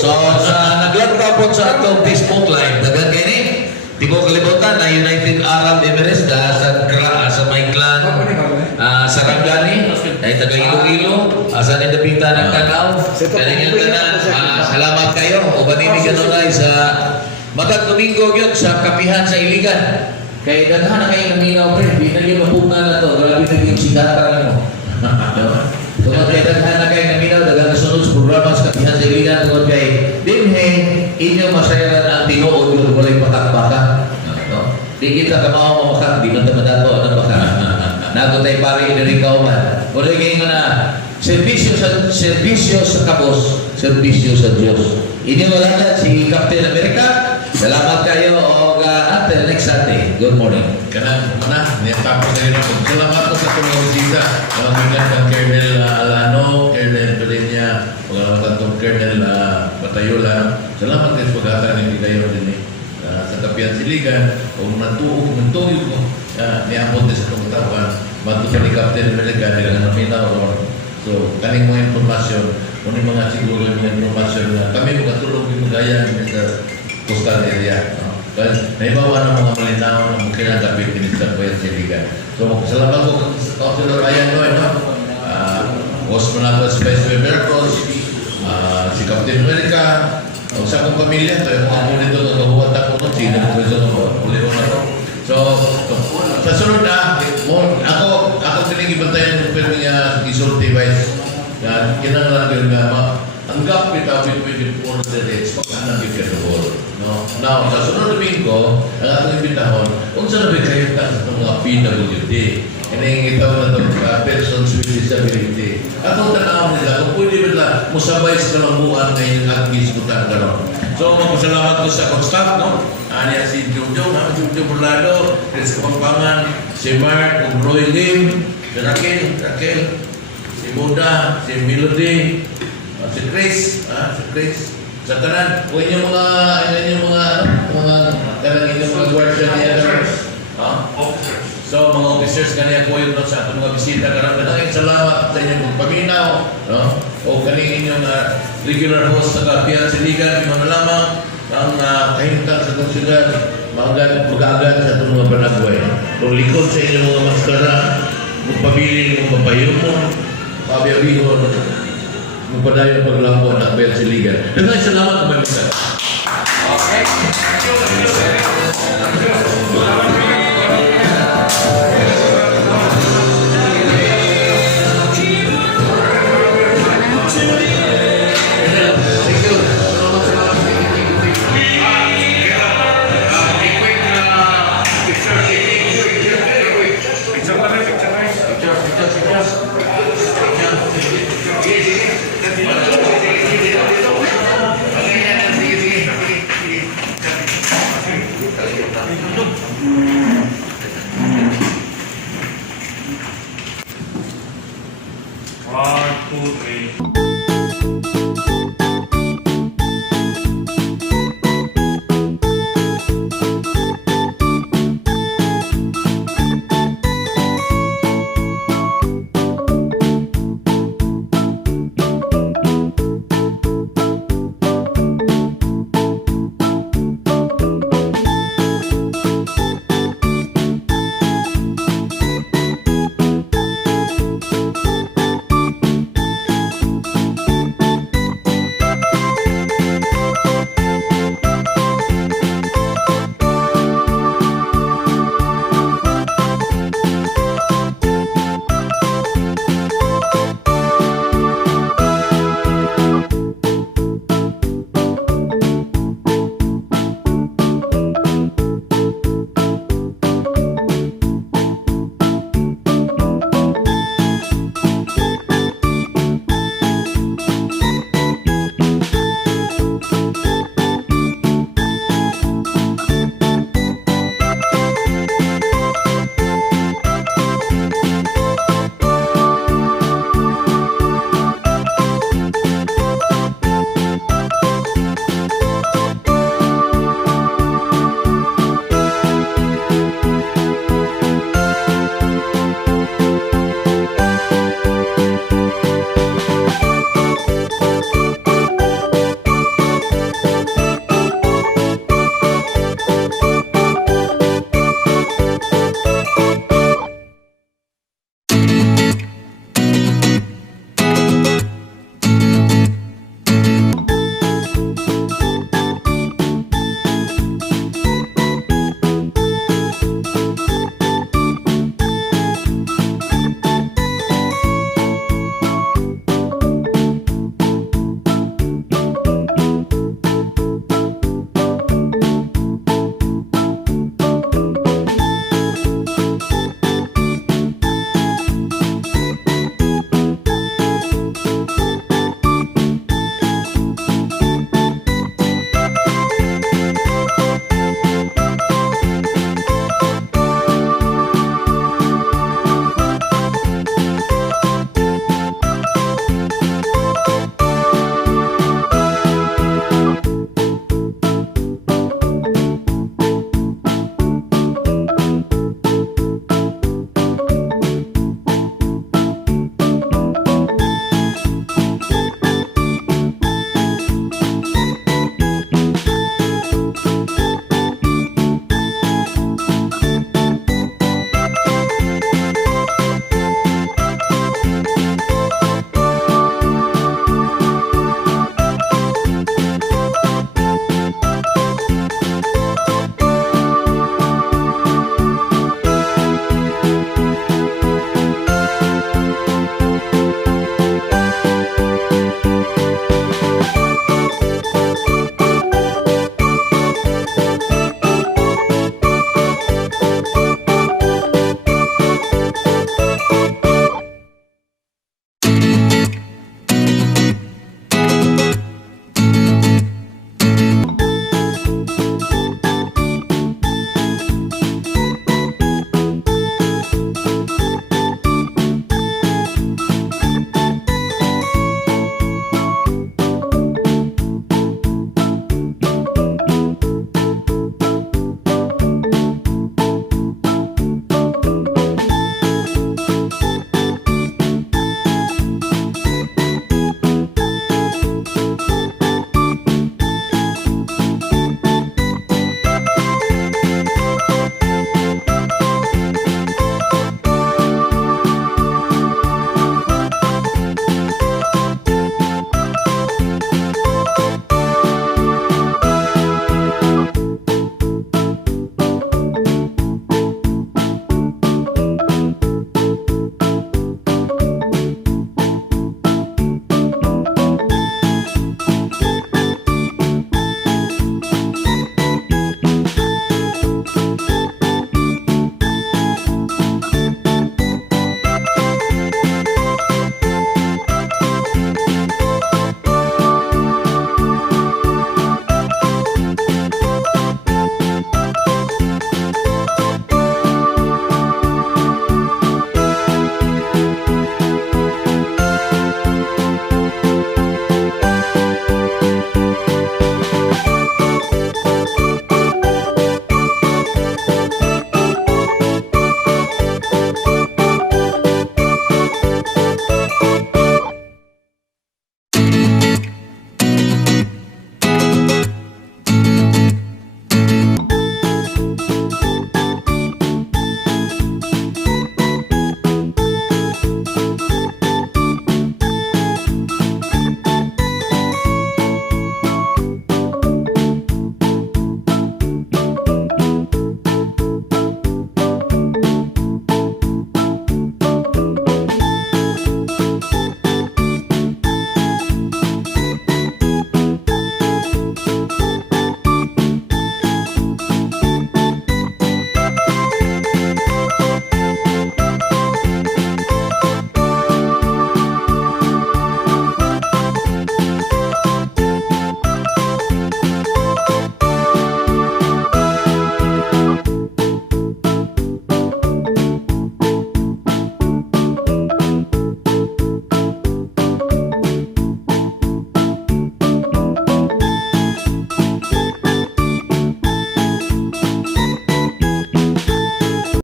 So, sa naglantaw po sa atong Facebook Live, dagan kayo ni, di ko kalimutan na United Arab Emirates sa may clan sa Rangani, ay taga Iloilo, sa nidapitan ng Tanaw, kaningin ka na, salamat kayo, o banini ka nung sa matag Domingo yun sa Kapehan sa Iligan. Kaya daghan na kayo naminaw, pre, di na yung mapugna na to, grabe na yung sigata mo. Kung kaya daghan na kayo naminaw, daghan na sunod sa programa sa Kapehan sa Iligan, kung kaya dinhe, inyo masayaran ang tinuod yung walay patak-baka. Di kita kamaw mamakak, di man tamadato, ano baka. Nato tayo pari inarikaw man. Muli kayo na, servisyo sa kabos, servisyo sa Diyos. Ini wala na si Captain America. Salamat kayo o until next Sunday. Good morning. Kanang mana, tapos na rin ako. Salamat ko sa tumawisita. Namagilan kang Colonel Alano, Colonel Pedenya, pagkakamat itong Colonel Batayola. Salamat kayo sa pagkakatan ng kayo din sa Kapehan Iligan. Kung nantuyo ko, niambot din sa itong katawan. Matusan ni Captain America, nilang naminaw ron. So, kaning mga informasyon, kung yung mga siguro yung mga informasyon na kami makatulog yung magayan sa coastal area. Naibawa ng mga malinaw na mungkin ang kapit Minister Kapehan Iligan. So, salamat ko sa Councilor Ryan Noy, Boss Manato Special Mercos, si Captain America, sa akong pamilya, ito yung mga muli doon, nagkahuwat ako nun, sino ko ito nung muli ko na to. So, sa sunod na, ako tinigibatayan yung pwede niya isulti, Vice. Kinangalan ko yung ang gap between the poor and the rich, pag-anabig ka doon. Now, sa sunod na Domingo, ang atong imbitahon, kung saan nabig kayo sa mga PWD, iningitaw na itong persons with disability. Atong tanawin nila, kung pwede nila musabay sa kalambuan ngayon at gisbutan ka ron. So, magpasalamat ko sa akong staff, no? Aniya si Jojo, Jojo Burlado, Chris Kapampangan, si Mark, Roy Lim, si Raquel, si Buda, si Melody, si Chris, sa tanan, kung inyong mga guardian niya, so mga officers kaniya ko yung sa atong mga bisita karon kanang salamat sa inyong paminaw, o kaning inyong regular host sa Kapehan Iligan, mo na lamang ang kahimtang sa itong syudad, mag-agad sa itong mga panagway. Kung likod sa inyong mga maskara, magpabiling mga papayo mo, pabiyabihon, magpadayon paglampo ng Kapehan Iligan. Daghang salamat na may mga. Okay.